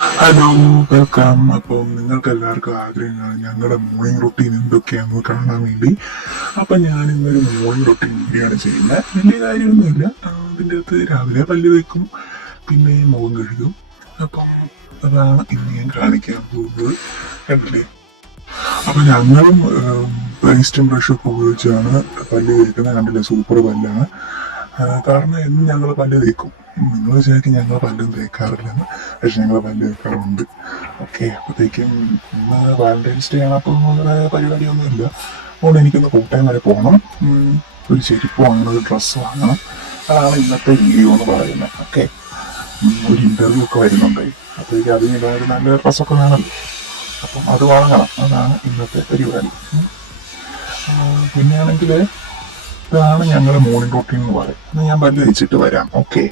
Hello, welcome. അപ്പോൾ നിങ്ങൾക്ക് എല്ലാവർക്കും ആഗ്രഹമാണ് ഞങ്ങളുടെ മോർണിംഗ് റൊട്ടീൻ എന്തൊക്കെയാണെന്ന് കാണാൻ വേണ്ടി. അപ്പം ഞാൻ ഇന്നൊരു മോർണിംഗ് റൊട്ടീൻ വീഡിയോ ആണ് ചെയ്യുന്നത്. വലിയ കാര്യമൊന്നുമില്ല. അതിൻ്റെ അകത്ത് രാവിലെ പല്ല് തേക്കും, പിന്നെ മുഖം കഴുകും. അപ്പം അതാണ് ഇന്ന് ഞാൻ കാണിക്കാൻ പോകുന്നത്. കണ്ടില്ലേ? അപ്പം ഞങ്ങളും പേസ്റ്റും ബ്രഷൊക്കെ ഉപയോഗിച്ചാണ് പല്ല് തേക്കുന്നത്. കണ്ടില്ലേ, സൂപ്പർ പല്ലാണ്. കാരണം എന്നും ഞങ്ങൾ പല്ല് തേക്കും. നിങ്ങൾ വിചാരിക്കും ഞങ്ങൾ പല്ലും തേക്കാറില്ലെന്ന്, പക്ഷെ ഞങ്ങൾ പല്ല് തേക്കാറുണ്ട്. ഓക്കെ, അപ്പോഴത്തേക്കും ഇന്ന് വാലന്റൈൻസ് ഡേ ആണ്. അപ്പോൾ വേറെ പരിപാടിയൊന്നുമില്ല. അതുകൊണ്ട് എനിക്കൊന്ന് കോട്ടയം വരെ പോകണം. ഒരു ചെരുപ്പ് വാങ്ങണം, ഒരു ഡ്രസ്സ് വാങ്ങണം. അതാണ് ഇന്നത്തെ വീഡിയോ എന്ന് പറയുന്നത്. ഓക്കെ, ഒരു ഇന്റർവ്യൂ ഒക്കെ വരുന്നുണ്ട്. അപ്പോഴേക്കും അതിന് ഒരു നല്ല ഡ്രസ്സൊക്കെ വേണമല്ലോ. അപ്പം അത് വാങ്ങണം. അതാണ് ഇന്നത്തെ പരിപാടി. പിന്നെയാണെങ്കിൽ ഇതാണ് ഞങ്ങളുടെ മോർണിംഗ് റൂട്ടീൻ എന്ന് പറയും. ഞാൻ പല്ല് തേച്ചിട്ട് വരാം. ഓക്കെ,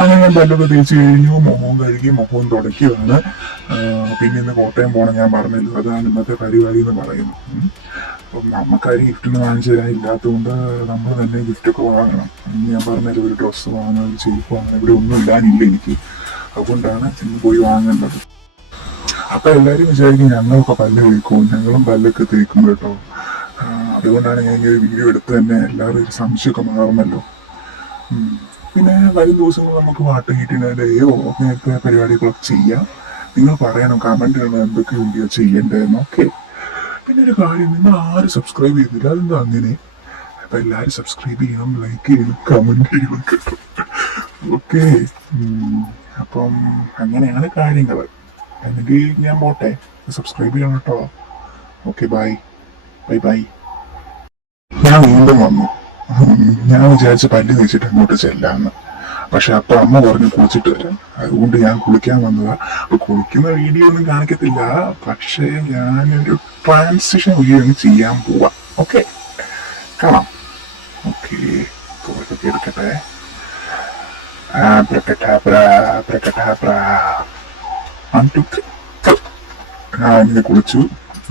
അങ്ങനെ ഞാൻ പല്ലൊക്കെ തേച്ച് കഴിഞ്ഞു, മുഖവും കഴുകി, മുഖവും തുടയ്ക്കുകയാണ്. പിന്നെ ഇന്ന് കോട്ടയം പോകണം, ഞാൻ പറഞ്ഞല്ലോ. അതാണ് ഇന്നത്തെ പരിപാടി എന്ന് പറയുന്നത്. അപ്പം നമുക്കാരും ഗിഫ്റ്റൊന്നും വാങ്ങിച്ചു തരാൻ ഇല്ലാത്തതുകൊണ്ട് നമ്മൾ തന്നെ ഗിഫ്റ്റൊക്കെ വാങ്ങണം. ഞാൻ പറഞ്ഞല്ലോ, ഒരു ഡ്രസ്സ് വാങ്ങണം, ഒരു ചെരുപ്പ് വാങ്ങണം. ഇവിടെ ഒന്നും ഇടാനില്ല എനിക്ക്, അതുകൊണ്ടാണ് ഇന്ന് പോയി വാങ്ങേണ്ടത്. അപ്പൊ എല്ലാവരും വിചാരിക്കും ഞങ്ങളൊക്കെ പല്ല് തേക്കും, ഞങ്ങളും പല്ലൊക്കെ തേക്കും കേട്ടോ. അതുകൊണ്ടാണ് ഞാൻ ഈ വീഡിയോ എടുത്ത് തന്നെ എല്ലാവരും ഒരു സംശയമൊക്കെ മാറുമല്ലോ. പിന്നെ വരും ദിവസങ്ങൾ നമുക്ക് പാട്ട് കിട്ടിയോ അങ്ങനത്തെ പരിപാടികളൊക്കെ ചെയ്യാം. നിങ്ങൾ പറയണം, കമന്റ് ചെയ്യണം എന്തൊക്കെ വീഡിയോ ചെയ്യണ്ടേന്ന്. ഓക്കെ, പിന്നെ ഒരു കാര്യം, നിങ്ങൾ ആരും സബ്സ്ക്രൈബ് ചെയ്യുന്നില്ല, അതെന്താ അങ്ങനെ? അപ്പൊ എല്ലാവരും സബ്സ്ക്രൈബ് ചെയ്യണം, ലൈക്ക് ചെയ്യണം, കമന്റ് ചെയ്യണം കേട്ടോ. ഓക്കെ, അപ്പം അങ്ങനെയാണ് കാര്യങ്ങൾ. അല്ലെങ്കിൽ ഞാൻ പോട്ടെ, സബ്സ്ക്രൈബ് ചെയ്യണം കേട്ടോ. Okay, bye bye bye. ഞാൻ വീണ്ടും വന്നു. ഞാൻ വിചാരിച്ച പല്ല് തേച്ചിട്ട് അങ്ങോട്ട് ചെല്ലാന്ന്. പക്ഷെ അപ്പൊ അമ്മ പറഞ്ഞു കുളിച്ചിട്ട് വരാം. അതുകൊണ്ട് ഞാൻ കുളിക്കാൻ വന്നതാ. അപ്പൊ കുളിക്കുന്ന വീഡിയോ ഒന്നും കാണിക്കത്തില്ല, പക്ഷേ ഞാനൊരു ട്രാൻസിഷൻ വീഡിയോ ചെയ്യാൻ പോവാ. ഓക്കെ, കാണാം. ഓക്കെ, തോർത്തൊക്കെ എടുക്കട്ടെ. ഇങ്ങനെ കുളിച്ചു.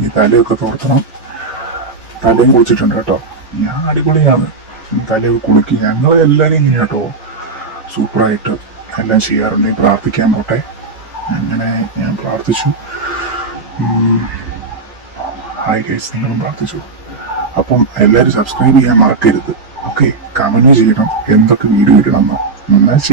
ഈ തലയൊക്കെ തോർത്തണം. തലയും കുളിച്ചിട്ടുണ്ട് കേട്ടോ. ഞാൻ അടിപൊളിയാണ്. തലയൊക്കെ കുളിക്കും. ഞങ്ങൾ എല്ലാവരും ഇങ്ങനെ കേട്ടോ, സൂപ്പറായിട്ട് എല്ലാം ചെയ്യാറുണ്ട്. പ്രാർത്ഥിക്കാൻ പോട്ടെ. അങ്ങനെ ഞാൻ പ്രാർത്ഥിച്ചു. ഹായ് ഗൈസ്, നിങ്ങളും പ്രാർത്ഥിച്ചു. അപ്പം എല്ലാവരും സബ്സ്ക്രൈബ് ചെയ്യാൻ മറക്കരുത്. ഓക്കെ, കമന്റ് ചെയ്യണം എന്തൊക്കെ വീഡിയോ ഇടണം. നന്നായി